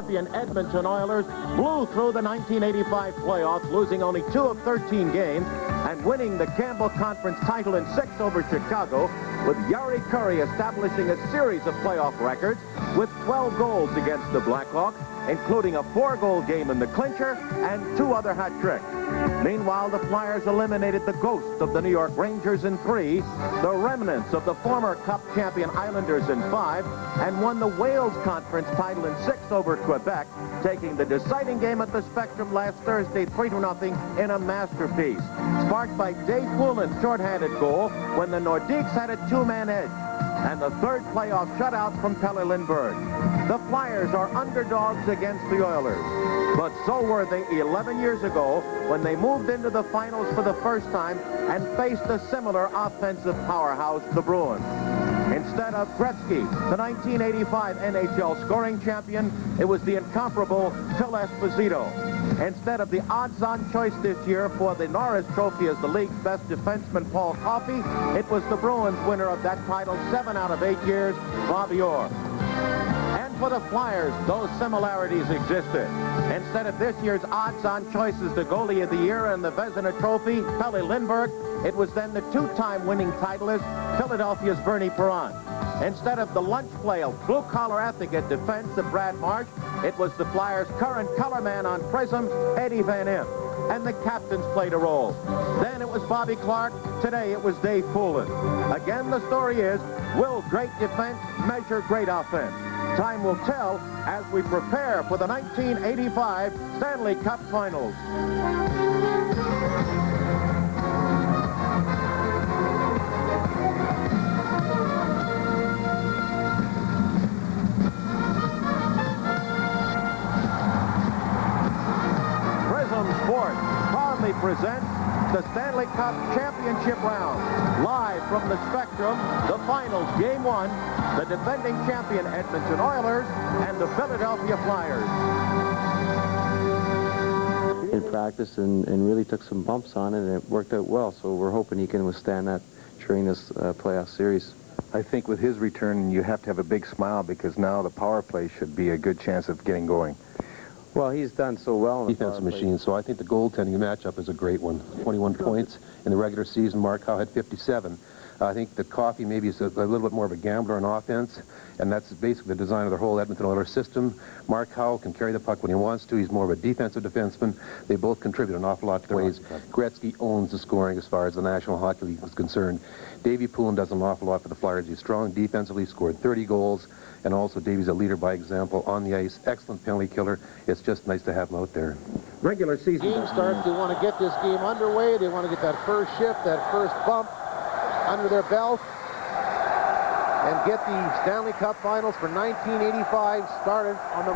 champion Edmonton Oilers blew through the 1985 playoffs, losing only 2 of 13 games and winning the Campbell Conference title in 6 over Chicago, with Yari Curry establishing a series of playoff records with 12 goals against the Blackhawks, including a 4-goal game in the clincher and 2 other hat tricks. Meanwhile, the Flyers eliminated the ghosts of the New York Rangers in 3, the remnants of the former Cup champion Islanders in 5, and won the Wales Conference title in 6 over Quebec, taking the deciding game at the Spectrum last Thursday 3-0 in a masterpiece, sparked by Dave Poulin's shorthanded goal when the Nordiques had a 2-man edge, and the 3rd playoff shutout from Pelle Lindbergh. The Flyers are underdogs against the Oilers, but so were they 11 years ago when they moved into the finals for the first time and faced a similar offensive powerhouse, the Bruins. Instead of Gretzky, the 1985 NHL scoring champion, it was the incomparable Phil Esposito. Instead of the odds-on choice this year for the Norris Trophy as the league's best defenseman, Paul Coffey, it was the Bruins winner of that title 7 out of 8 years, Bobby Orr. And for the Flyers, those similarities existed. Instead of this year's odds-on choices, the goalie of the year and the Vezina Trophy, Pelle Lindbergh, it was then the 2-time winning titleist, Philadelphia's Bernie Perron. Instead of the lunch flail, blue-collar ethic at defense of Brad Marsh, it was the Flyers' current color man on PRISM, Eddie Van Impe. And the captains played a role. Then it was Bobby Clarke. Today it was Dave Poulin. Again, the story is, will great defense measure great offense? Time will tell as we prepare for the 1985 Stanley Cup Finals. Proudly presents the Stanley Cup Championship Round. Live from the Spectrum, the finals, Game 1, the defending champion Edmonton Oilers and the Philadelphia Flyers. In practice and really took some bumps on it, and it worked out well, so we're hoping he can withstand that during this playoff series. I think with his return, you have to have a big smile because now the power play should be a good chance of getting going. Well, he's done so well in the defensive machine, so I think the goaltending matchup is a great one. 21 points in the regular season. Mark Howe had 57. I think that Coffey maybe is a little bit more of a gambler on offense, and that's basically the design of their whole Edmonton Oilers system. Mark Howe can carry the puck when he wants to. He's more of a defensive defenseman. They both contribute an awful lot to their ways. Gretzky owns the scoring as far as the National Hockey League is concerned. Davey Poulin does an awful lot for the Flyers. He's strong defensively, scored 30 goals, and also Davey's a leader by example on the ice. Excellent penalty killer. It's just nice to have him out there. Regular season game starts. They want to get this game underway. They want to get that first shift, that first bump under their belt, and get the Stanley Cup Finals for 1985 started on the